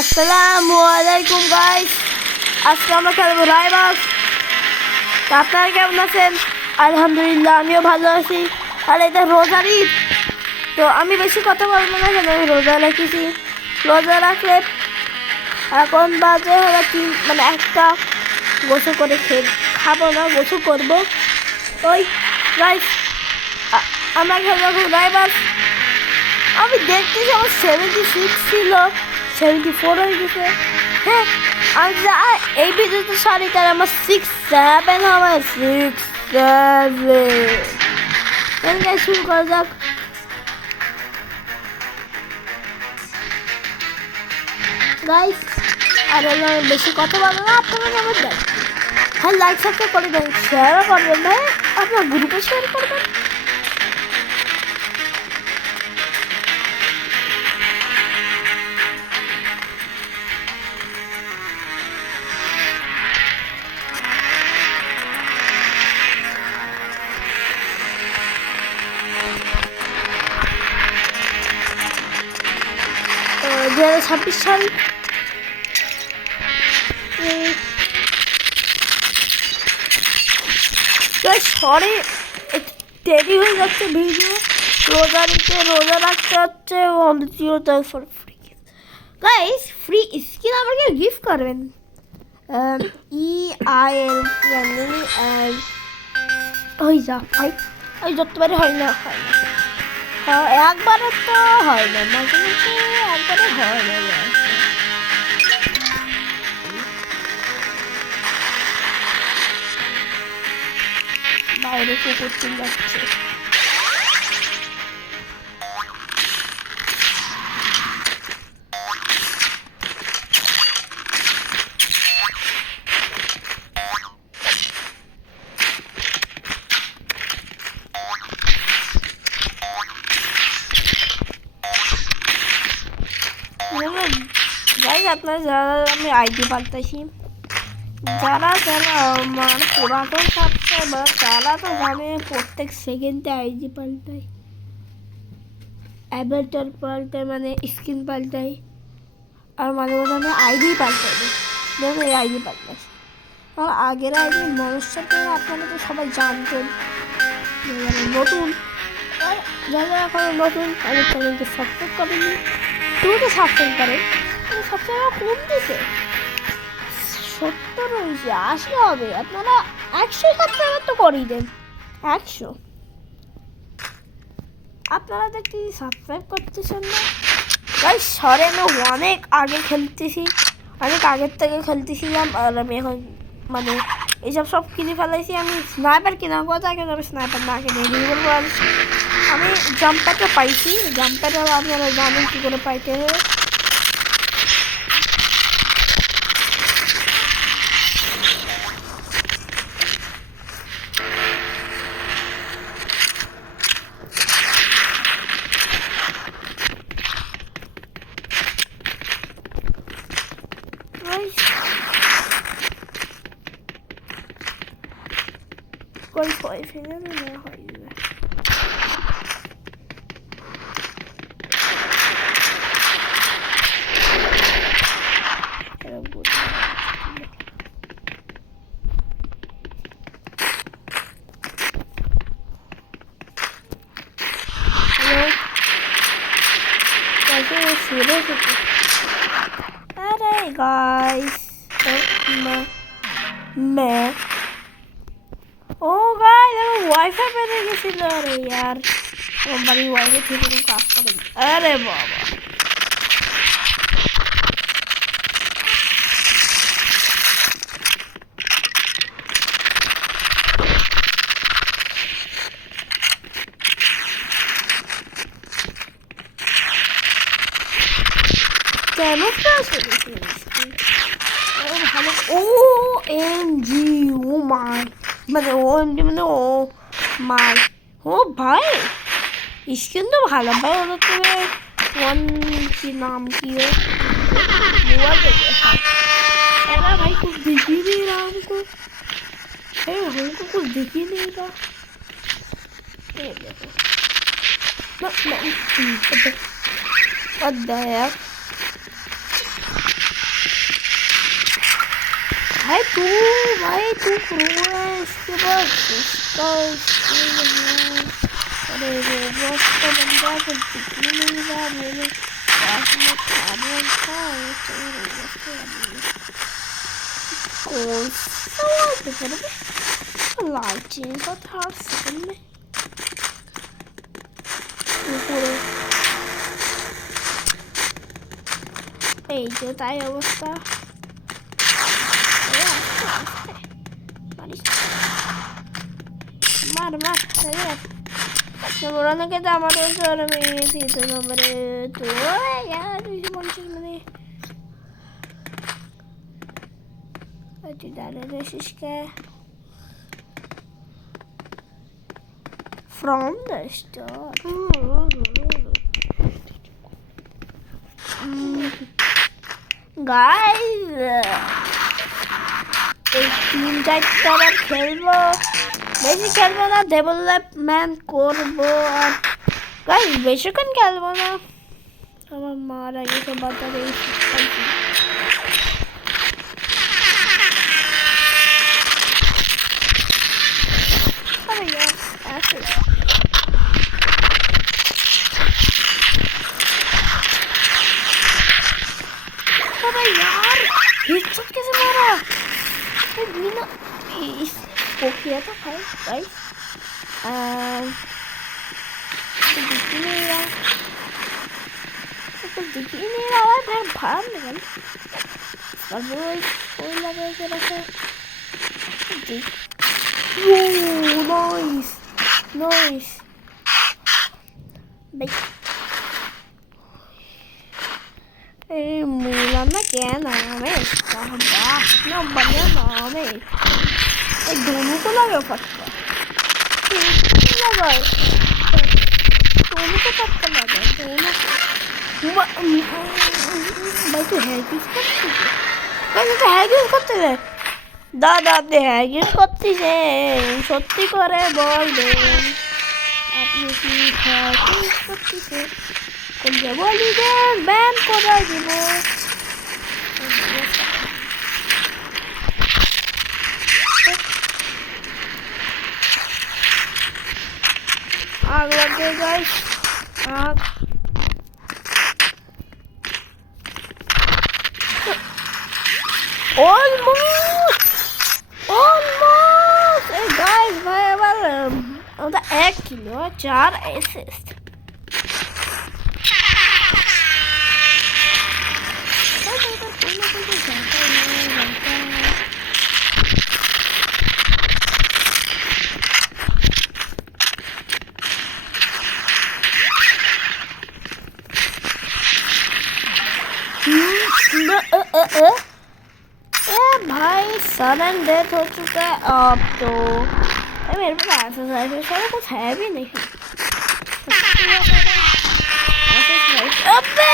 আসসালামু আলাইকুম গাইস, আজকে আমরা খেলবো রাইবাস। আপনারা কেমন আছেন? আলহামদুলিল্লাহ, আমিও ভালো আছি। আর এটা রোজার ঈদ, তো আমি বেশি কথা বলবো না, কেন আমি রোজা রেখেছি। রোজা রাখলে এখন বাজে হলো একটা গোসল করে খাবো না, গোসল করবো। ওই গাইস, আমরা খেলবো রাইবাস। আমি দেখতেছি আমার 76 ছিল, 74 হয়ে গেছে। হ্যাঁ, আমি এই ভিডিওতে সরি, তার আমার 67 আমার 67 শুরু করা যাক। গাইস, আর বেশি কথা বলো না, আপনারা কেমন দেন? হ্যাঁ, লাইক সাবস্ক্রাইব করে দেন, শেয়ারও করবেন, ভাই আপনার গ্রুপে শেয়ার করবেন। তো 2026 সাল সরি, দেরি হয়ে যাচ্ছে ভিডিও। রোজা রাখতে হচ্ছে for free. Guys, free skin আমাকে গিফট করবেন। EIL হয়ে যা ভাই, ওই যতবারে হয় না একবারে তো হয় না, মাঝে মাঝে একবারে হয় না। বাইরে কুকুর চিল্লাচ্ছে। আপনার যারা আমি আইডি পাল্টাইছি, যারা আমার পুরাতন সাবস্ক্রাইবার, তারা তো জানে প্রত্যেক সেকেন্ডে আইডি পাল্টাই, অ্যাভেটার পাল্টাই, মানে স্ক্রিন পাল্টাই। আর মাঝে মাঝে আমি আইডি পাল্টাই দিই, যেমন এই আইডি পাল্টাইছি। আর আগের আইডি মানুষের আপনারা তো সবাই জানতেন। নতুন যারা এখন নতুন, আমি চ্যানেলকে সাবস্ক্রাইব করেনি, তুমি তো সাবস্ক্রাইব করেন, সাবস্ক্রাইব কম দিছে, 70 হয়েছে, 80 হবে। আপনারা 100 সাবস্ক্রাইবার তো করেই দেন, 100। আপনারা দেখি সাবস্ক্রাইব করতেছেন না। তাই সরে আমি অনেক আগে খেলতেছি, অনেক আগের থেকে খেলতেছিলাম। আর আমি এখন এইসব কিনে ফেলাইছি। আমি স্নাইপার কেনার কথা, কিন্তু আমি স্নাইপার না কিনে রিভলভার করেছি। আমি জাম্পারটা পাইছি, জাম্পারটা আপনারা জানেন কী করে পাইতে হবে। কই কই ফেলে না হয় না। अरे गाइस, मैं ও গাইস, আমি ওয়াইফাই পেতে গেছিল। আরে यार, আমার বাড়ি ওয়াইফাই থেকে কোনো কাজ করে না। আরে বাবা, কেন ক্রাশ হয়েছে? ভালো। OMG, ও মাই, OMG ও মাই, ও ভাই স্কিন তো ভালো ভাই। ওদের তুমি কোন কি নাম কি भाई, कुछ दिख ही नहीं रहा हमको। हमको कुछ दिख ही नहीं रहा। What the heck? भाई तू प्रो है इसके बाद उसका अरे रोबोट का बंदा कुछ दिख नहीं रहा मेरे पास में खाना था कौन सा लाइटिंग का था सेकंड में এই যে তাই অবস্থা মার बोलने के हमारे सर में थी तो नंबर तो यार इसे मंचिल में अच्छी डाले रेशिश के from the start guys एक टीम चारटा বার খেলবো বেশি খেলবো না ডেভেলপমেন্ট করবো আর গাইস বেশিক্ষণ খেলবো না আমার মার আগে তো বাতাবে अरे यार ऐसे अरे यार हेडशॉट कैसे मारा बिना इसको किया था भाई गाइस दिख ही नहीं रहा तो दिख ही नहीं रहा है भाई बाहर निकल और वो लगा के रखा दिख nice भाई मूलाना क्या नाम है इसका वाह कितना बढ़िया नाम है ये दोनों को लगा फटका लगा दोनों को फटका लगा दोनों भाई तो है किसका वैसे तो है किस करते हैं दादा আপনি হ্যাঁ কি করতেছেন সত্যি করে বলবেন আপনি কি হ্যাঁ কি করতেছেন কোন বলি দেন ব্যান করে দিব आग लग गई गाइस आग Almost hey guys भाई हमारा 1 किलो 4 असिस्ट भाई सडन डेथ हो चुका है अब तो मेरे पास सारा कुछ है भी नहीं अबे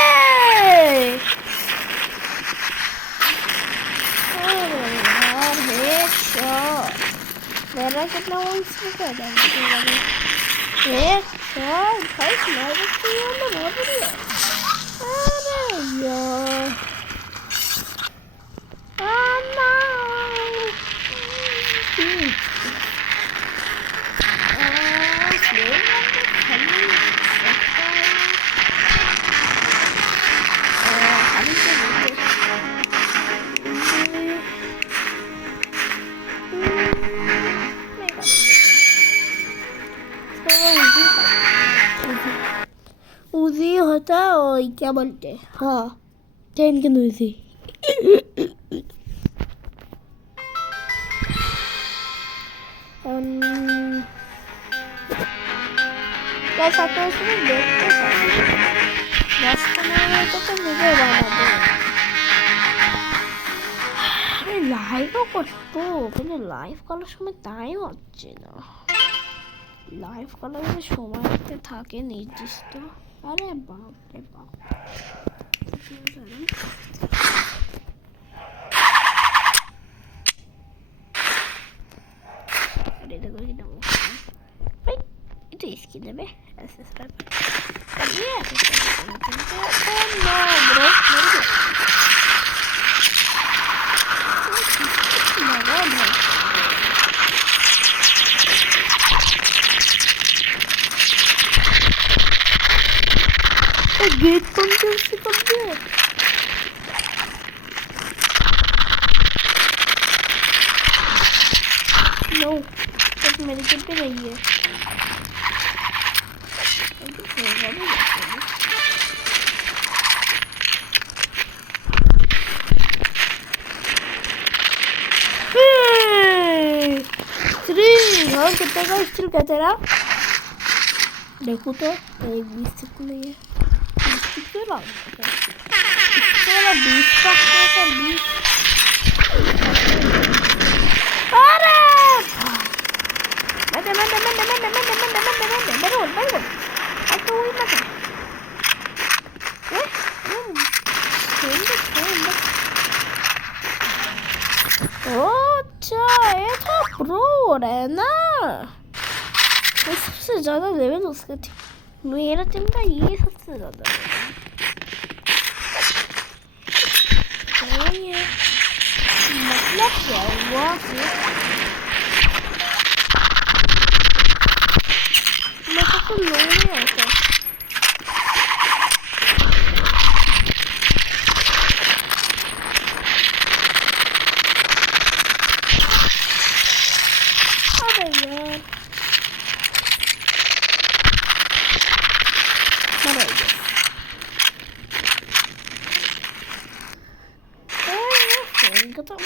यार हेडशॉट मेरा कितना वंश कर रहा है हेडशॉट भाई स्नाइपर की ना बहुत बढ़िया अरे यार उजी होता और क्या बोलते हाँ ट्रेन के उजी क्या चाहते हैं इसमें देखते हैं 10-15 तो वीडियो बना दो লাইভও করতো কিন্তু লাইভ করার সময় টাইম হচ্ছে না লাইভ করার সময়তে থাকে নির্দিষ্ট আরে বাপ রে বাপ আরে দেখো কি দাও ভাই এটা ইসকি দেবে এসএস পেপার ये नो ब्रो বেদ পঞ্চাশি কমপ্লিট। नो बस मेडिकेट पे गई है। और कितने का स्टिल क्या तेरा? देखो तो एक 20 नहीं है, 20 से लाओ इसका 20 का है, 20। अरे मैं तो वही मत अच्छा ये तो प्रो है ना, सबसे ज्यादा लेवल उसका थी, मेरा टीम का ये सबसे ज्यादा ये मतलब क्या हुआ फिर? मैं तो लो नहीं आता। अरे यार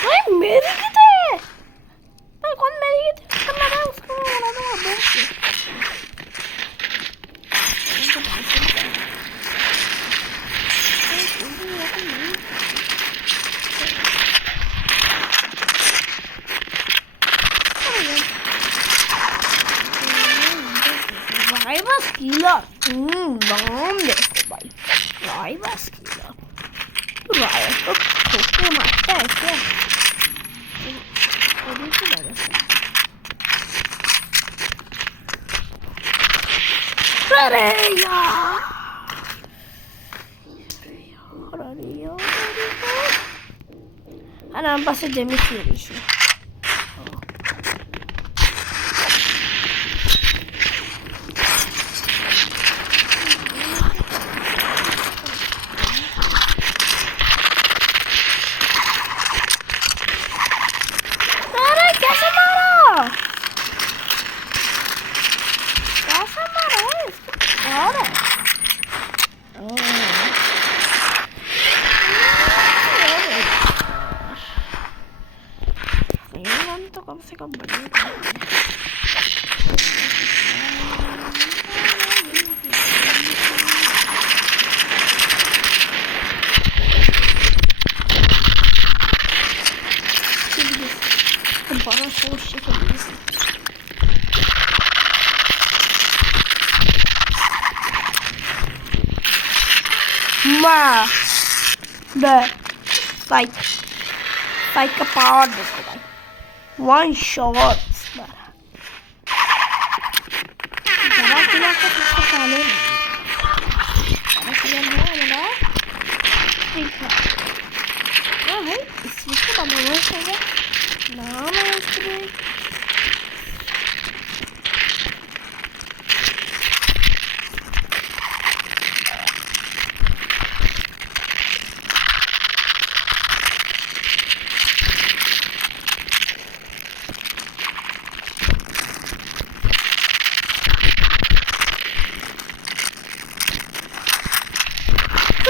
भाई मेरी किधर है? भाई कौन मेरी किधर करना था उसको वाला था बस। भाई बस किलर नाम देखो भाई, भाई बस किलर राय तो ठोके मारता है क्या? अरे यार أنا عم بس جميل كثير شيء. तो कम से कम बढ़िया बड़ा सोच माँ फाइट का पावर देखो भाई, वन शॉट बड़ा किला का सबसे पहले बड़ा किला है वाला ठीक है। हाँ भाई इसमें तो बनाना चाहिए नाम है इसमें।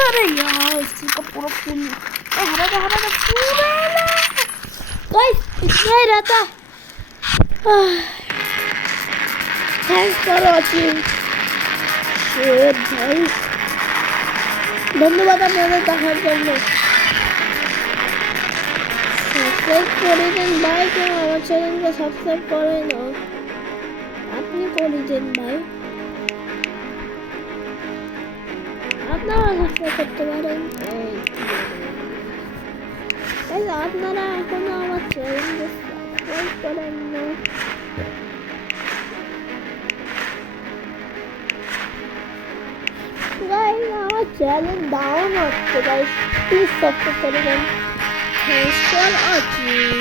अरे यार इसका पूरा फूल हरा पूरा गाइस इतना ही रहता। थैंक्स फॉर वाचिंग गाइस, धन्यवाद আপনাদের দেখার জন্য। সাবস্ক্রাইব করে দেন ভাই, কেন আমার চ্যানেলকে সাবস্ক্রাইব করে না আপনি করে দেন ভাই, আপনারা সাবস্ক্রাইব করতে পারেন। আপনারা এখনো আমার চ্যানেলকে সাবস্ক্রাইব করেন না, গাইস আমার চ্যানেল ডাউন হচ্ছে গাইস, প্লিজ সাবস্ক্রাইব করে দেন। Thanks for watching.